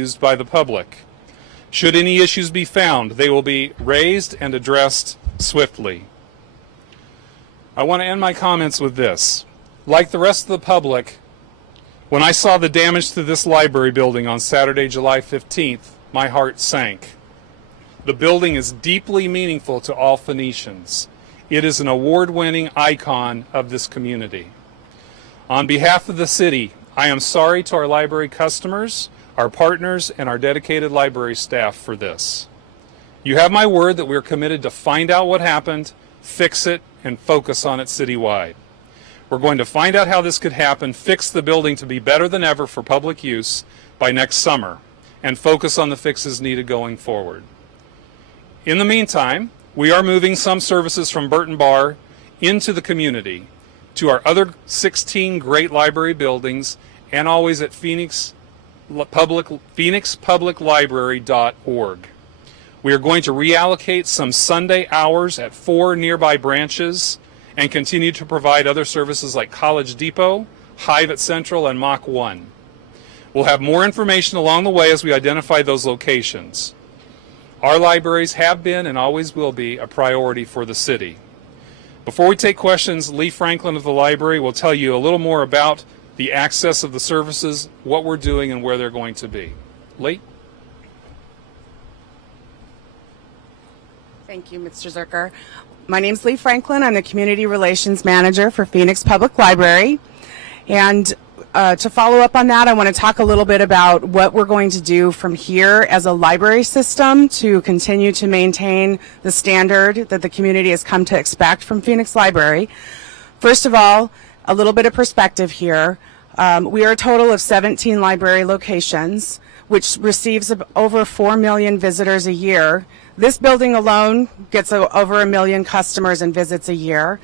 used by the public. Should any issues be found, they will be raised and addressed swiftly. I want to end my comments with this. Like the rest of the public, when I saw the damage to this library building on Saturday, July 15th, my heart sank. The building is deeply meaningful to all Phoenicians. It is an award-winning icon of this community. On behalf of the city, I am sorry to our library customers, our partners, and our dedicated library staff for this. You have my word that we are committed to find out what happened, fix it, and focus on it citywide. We're going to find out how this could happen, fix the building to be better than ever for public use by next summer, and focus on the fixes needed going forward. In the meantime, we are moving some services from Burton Barr into the community to our other 16 great library buildings and always at phoenixpubliclibrary.org. We are going to reallocate some Sunday hours at 4 nearby branches and continue to provide other services like College Depot, Hive at Central, and Mach 1. We'll have more information along the way as we identify those locations. Our libraries have been and always will be a priority for the city. Before we take questions, Lee Franklin of the library will tell you a little more about the access of the services, what we're doing, and where they're going to be. Lee? Thank you, Mr. Zerker. My name's Lee Franklin. I'm the Community Relations Manager for Phoenix Public Library. And to follow up on that, I want to talk a little bit about what we're going to do from here as a library system to continue to maintain the standard that the community has come to expect from Phoenix Library. First of all, a little bit of perspective here. We are a total of 17 library locations, which receives over 4 million visitors a year. This building alone gets over 1 million customers and visits a year.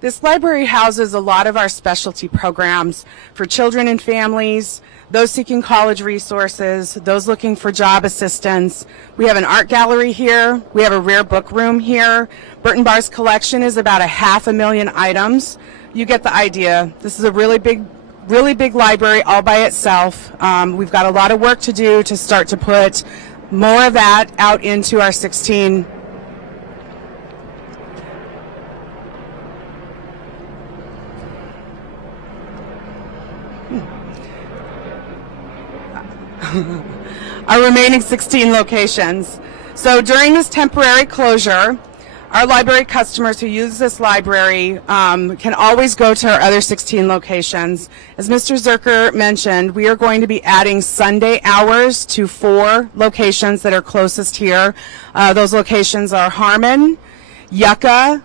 This library houses a lot of our specialty programs for children and families, those seeking college resources, those looking for job assistance. We have an art gallery here. We have a rare book room here. Burton Barr's collection is about 500,000 items. You get the idea. This is a really big library all by itself. We've got a lot of work to do to start to put more of that out into our 16 our remaining 16 locations. So during this temporary closure, our library customers who use this library can always go to our other 16 locations. As Mr. Zerker mentioned, we are going to be adding Sunday hours to 4 locations that are closest here. Those locations are Harmon, Yucca,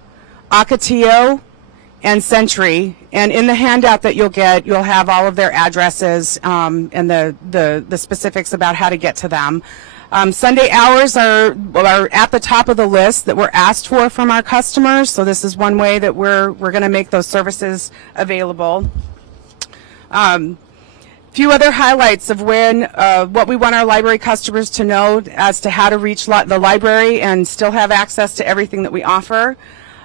Ocotillo, and Century. And in the handout that you'll get, you'll have all of their addresses and the specifics about how to get to them. Sunday hours are at the top of the list that we're asked for from our customers, so this is one way that we're going to make those services available. Few other highlights of what we want our library customers to know as to how to reach the library and still have access to everything that we offer.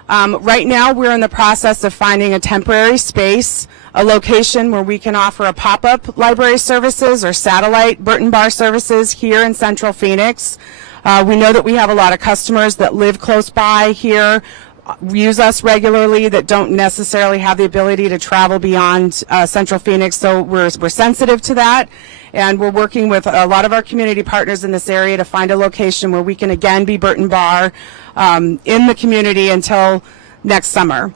Right now, we're in the process of finding a temporary space, a location where we can offer a pop-up library services or satellite Burton Barr services here in Central Phoenix. We know that we have a lot of customers that live close by here, use us regularly, that don't necessarily have the ability to travel beyond Central Phoenix, so we're sensitive to that. And we're working with a lot of our community partners in this area to find a location where we can again be Burton Barr in the community until next summer.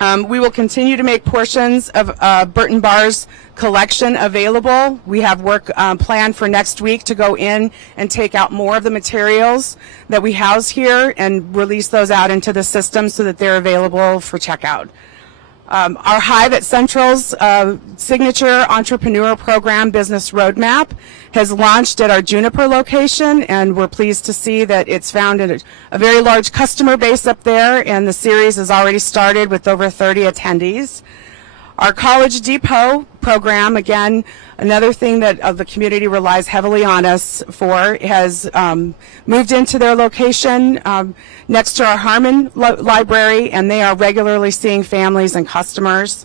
We will continue to make portions of Burton Barr's collection available. We have work planned for next week to go in and take out more of the materials that we house here and release those out into the system so that they're available for checkout. Our Hive at Central's signature entrepreneur program, Business Roadmap, has launched at our Juniper location, and we're pleased to see that it's found a very large customer base up there, and the series has already started with over 30 attendees. Our College Depot program, again, another thing that the community relies heavily on us for, has moved into their location next to our Harmon library, and they are regularly seeing families and customers.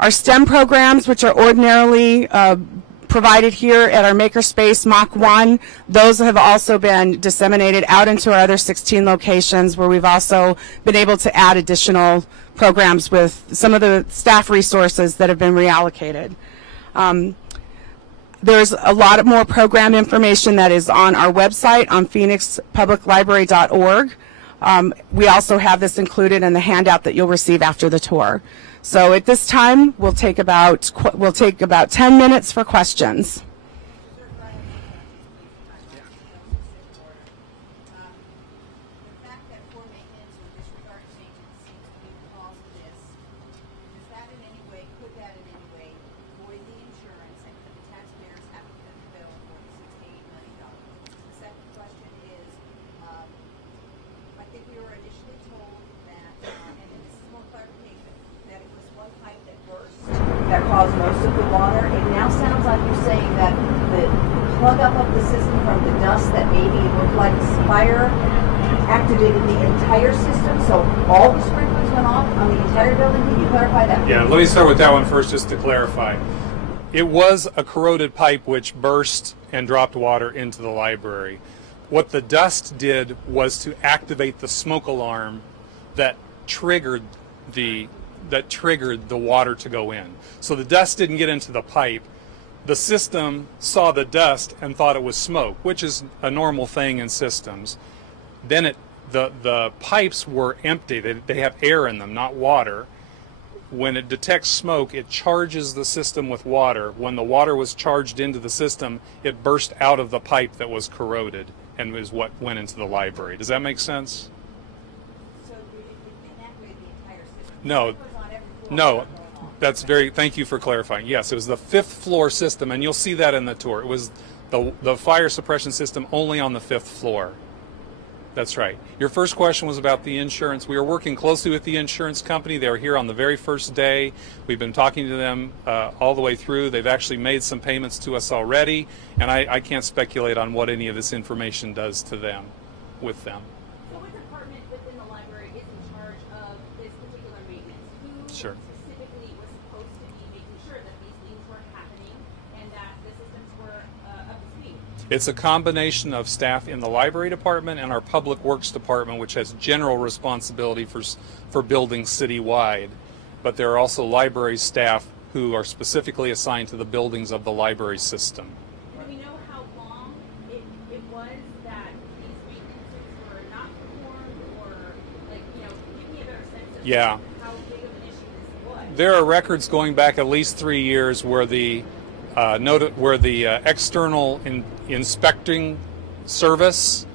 Our STEM programs, which are ordinarily provided here at our Makerspace Mach 1, those have also been disseminated out into our other 16 locations, where we've also been able to add additional programs with some of the staff resources that have been reallocated. There's a lot more program information that is on our website on phoenixpubliclibrary.org. We also have this included in the handout that you'll receive after the tour. So at this time, we'll take about 10 minutes for questions. That caused most of the water. It now sounds like you're saying that the plug up of the system from the dust that maybe looked like fire activated the entire system, so all the sprinklers went off on the entire building. Can you clarify that? Yeah, let me start with that one first just to clarify. It was a corroded pipe which burst and dropped water into the library. What the dust did was to activate the smoke alarm that triggered the water to go in. So the dust didn't get into the pipe. The system saw the dust and thought it was smoke, which is a normal thing in systems. Then the pipes were empty. They have air in them, not water. When it detects smoke, it charges the system with water. When the water was charged into the system, it burst out of the pipe that was corroded and is what went into the library. Does that make sense? So in that way, the entire system. No. No, that's thank you for clarifying. Yes, it was the 5th floor system, and you'll see that in the tour. It was the fire suppression system only on the 5th floor. That's right. Your first question was about the insurance. We are working closely with the insurance company. They were here on the very first day. We've been talking to them all the way through. They've actually made some payments to us already, and I can't speculate on what any of this information does to them, with them. So what department within the library is in charge of this particular maintenance? Who Sure. specifically was supposed to be making sure that these things weren't happening and that the systems were up to speed? It's a combination of staff in the library department and our public works department, which has general responsibility for buildings citywide. But there are also library staff who are specifically assigned to the buildings of the library system. Do we know how long it was that these maintenances were not performed, or, like, give me a better sense of Yeah. how big of an issue this was? There are records going back at least 3 years where the external inspecting service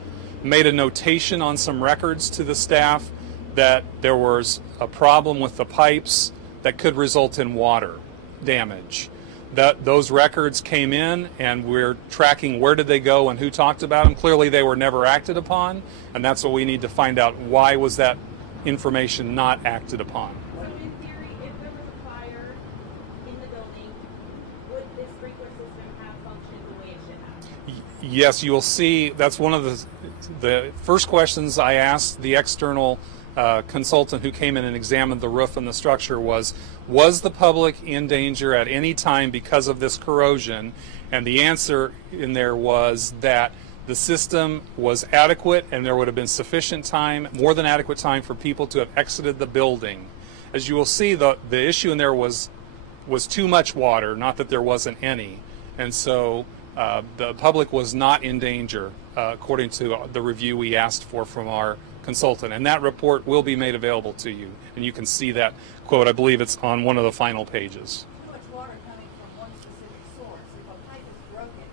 made a notation on some records to the staff that there was a problem with the pipes that could result in water damage. Those records came in, and we're tracking where did they go and who talked about them. Clearly they were never acted upon, and that's what we need to find out. Why was that information not acted upon? So in theory, if there was a fire in the building, would this sprinkler system have functioned the way it should have? Yes, you will see. That's one of the first questions I asked the external consultant who came in and examined the roof and the structure was the public in danger at any time because of this corrosion? And the answer in there was that the system was adequate and there would have been sufficient time, more than adequate time, for people to have exited the building. As you will see, the issue in there was too much water, not that there wasn't any. And so the public was not in danger, according to the review we asked for from our consultant. And that report will be made available to you. And you can see that quote. I believe it's on one of the final pages. Too much water coming from one specific source. If a pipe is broken,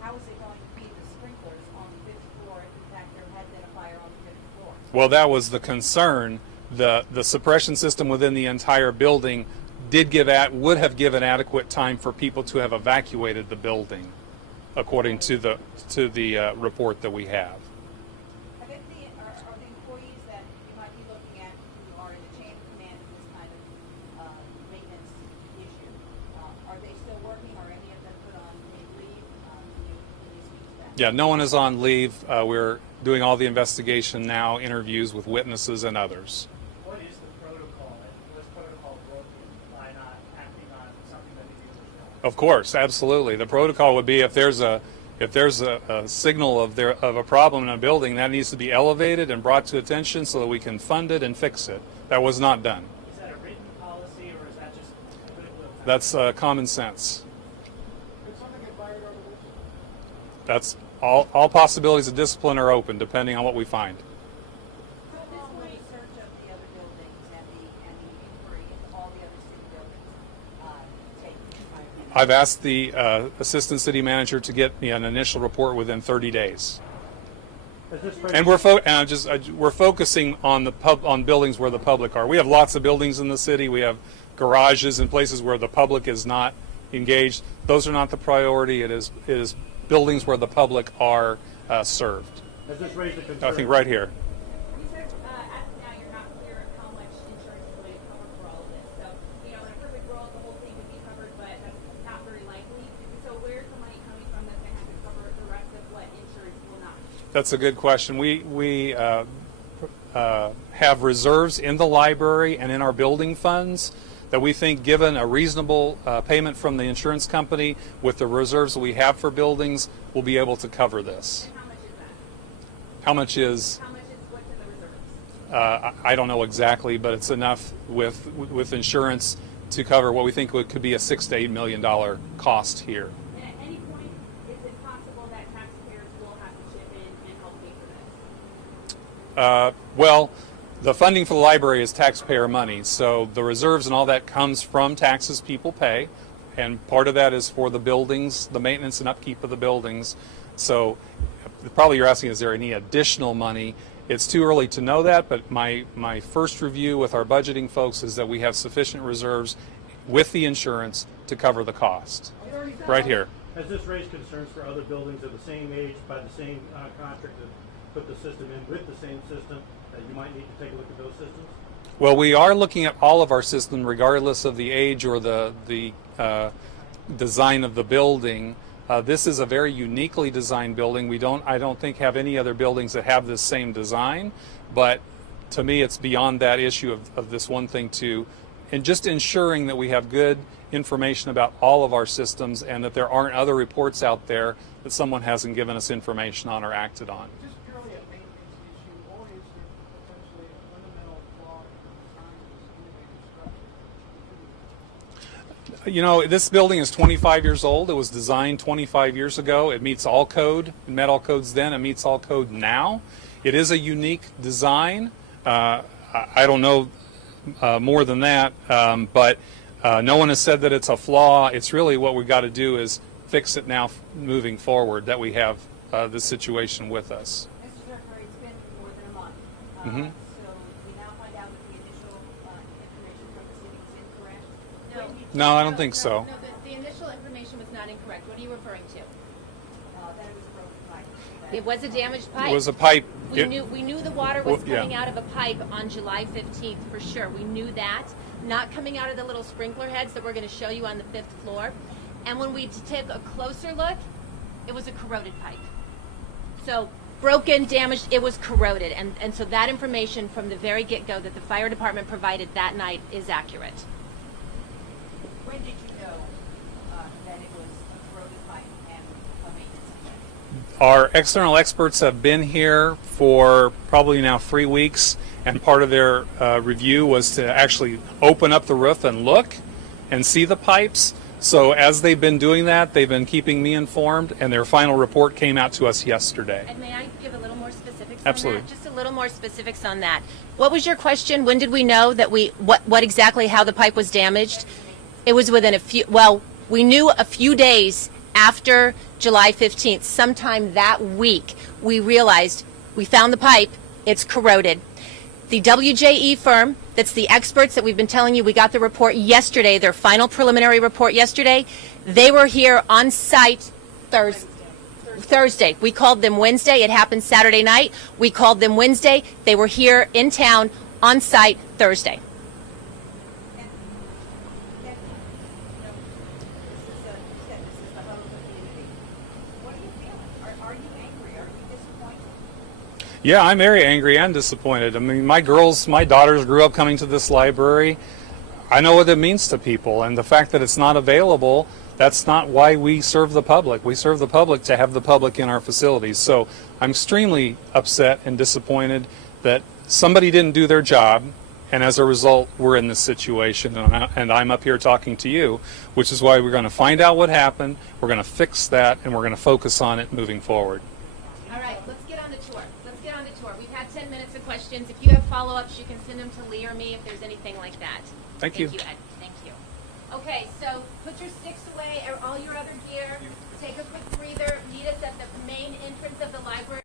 how is it going to feed the sprinklers on the 5th floor if in fact there had been a fire on the 5th floor? Well, that was the concern. The suppression system within the entire building would have given adequate time for people to have evacuated the building, according to the report that we have. Are the employees that you might be looking at who are in the chain of command of this kind of maintenance issue, are they still working, or any of them put on paid leave? Can you speak to that? Yeah, no one is on leave. We're doing all the investigation now, interviews with witnesses and others. What is the protocol? Was protocol broken by not acting Of course, absolutely. The protocol would be if there's a signal of a problem in a building, that needs to be elevated and brought to attention so that we can fund it and fix it. That was not done. Is that a written policy or is that just goodwill? That's common sense. That's all possibilities of discipline are open depending on what we find. How long will the search of the other buildings and the inquiry into all the other city buildings take? I've asked the assistant city manager to get me an initial report within 30 days. And we're focusing on on buildings where the public are. We have lots of buildings in the city. We have garages and places where the public is not engaged. Those are not the priority. It is buildings where the public are served. Has this raised a concern? I think right here. You said as of now you're not clear of how much insurance is going to cover for all of this. So, in a perfect world, the whole thing would be covered, but that's not very likely. So where's the money coming from that's going to have to cover the rest of what insurance will not? That's a good question. We have reserves in the library and in our building funds that we think, given a reasonable payment from the insurance company with the reserves that we have for buildings, we'll be able to cover this. And how much is that? How much is? How much is what's in the reserves? I don't know exactly, but it's enough with insurance to cover what we think could be a $6 to $8 million cost here. And at any point, is it possible that taxpayers will have to chip in and help pay for this? Well, the funding for the library is taxpayer money, so the reserves and all that comes from taxes people pay, and part of that is for the buildings, the maintenance and upkeep of the buildings. So probably you're asking, is there any additional money? It's too early to know that, but my first review with our budgeting folks is that we have sufficient reserves with the insurance to cover the cost. Right here. Has this raised concerns for other buildings of the same age by the same contractor that put the system in with the same system, that you might need to take a look at those systems? Well, we are looking at all of our systems, regardless of the age or the design of the building. This is a very uniquely designed building. I don't think have any other buildings that have this same design, but to me it's beyond that issue of this one thing too, and just ensuring that we have good information about all of our systems and that there aren't other reports out there that someone hasn't given us information on or acted on. Just purely a maintenance issue, or is there potentially a fundamental flaw in the design of this building? You know, this building is 25 years old. It was designed 25 years ago. It meets all code. It met all codes then. It meets all code now. It is a unique design. I don't know more than that, but no one has said that it's a flaw. It's really what we've got to do is fix it now moving forward, that we have this situation with us. Mr. Director, it's been more than a month. Mhm. So we now find out that the initial information from the city was incorrect. No, I don't think so. No, the initial information was not incorrect. What are you referring to? That it was a broken pipe. It was a damaged pipe. It was a pipe. We knew the water was Well, yeah. coming out of a pipe on July 15th for sure. We knew that. Not coming out of the little sprinkler heads that we're going to show you on the 5th floor. And when we took a closer look, it was a corroded pipe. So broken, damaged, it was corroded. And so that information from the very get-go that the fire department provided that night is accurate. When did you know that it was a corroded pipe and a maintenance issue? Our external experts have been here for probably now 3 weeks, and part of their review was to actually open up the roof and look and see the pipes. So as they've been doing that, they've been keeping me informed, and their final report came out to us yesterday. And may I give a little more specifics Absolutely. on that? Just a little more specifics on that. What was your question? When did we know that what exactly how the pipe was damaged? It was within we knew a few days after July 15th, sometime that week, we realized we found the pipe, it's corroded. The WJE firm, that's the experts that we've been telling you, we got the report yesterday, their final preliminary report yesterday. They were here on site Thursday. We called them Wednesday. It happened Saturday night. We called them Wednesday. They were here in town on site Thursday. Yeah, I'm very angry and disappointed. I mean, my daughters grew up coming to this library. I know what it means to people, and the fact that it's not available, that's not why we serve the public. We serve the public to have the public in our facilities. So I'm extremely upset and disappointed that somebody didn't do their job, and as a result, we're in this situation, and I'm up here talking to you, which is why we're going to find out what happened, we're going to fix that, and we're going to focus on it moving forward. All right, let's get on the tour. Let's get on the tour. We've had 10 minutes of questions. If you have follow-ups, you can send them to Lee or me if there's anything like that. Thank you. Thank you, Ed. Thank you. Okay, so put your sticks away, or all your other gear. Take a quick breather. Meet us at the main entrance of the library.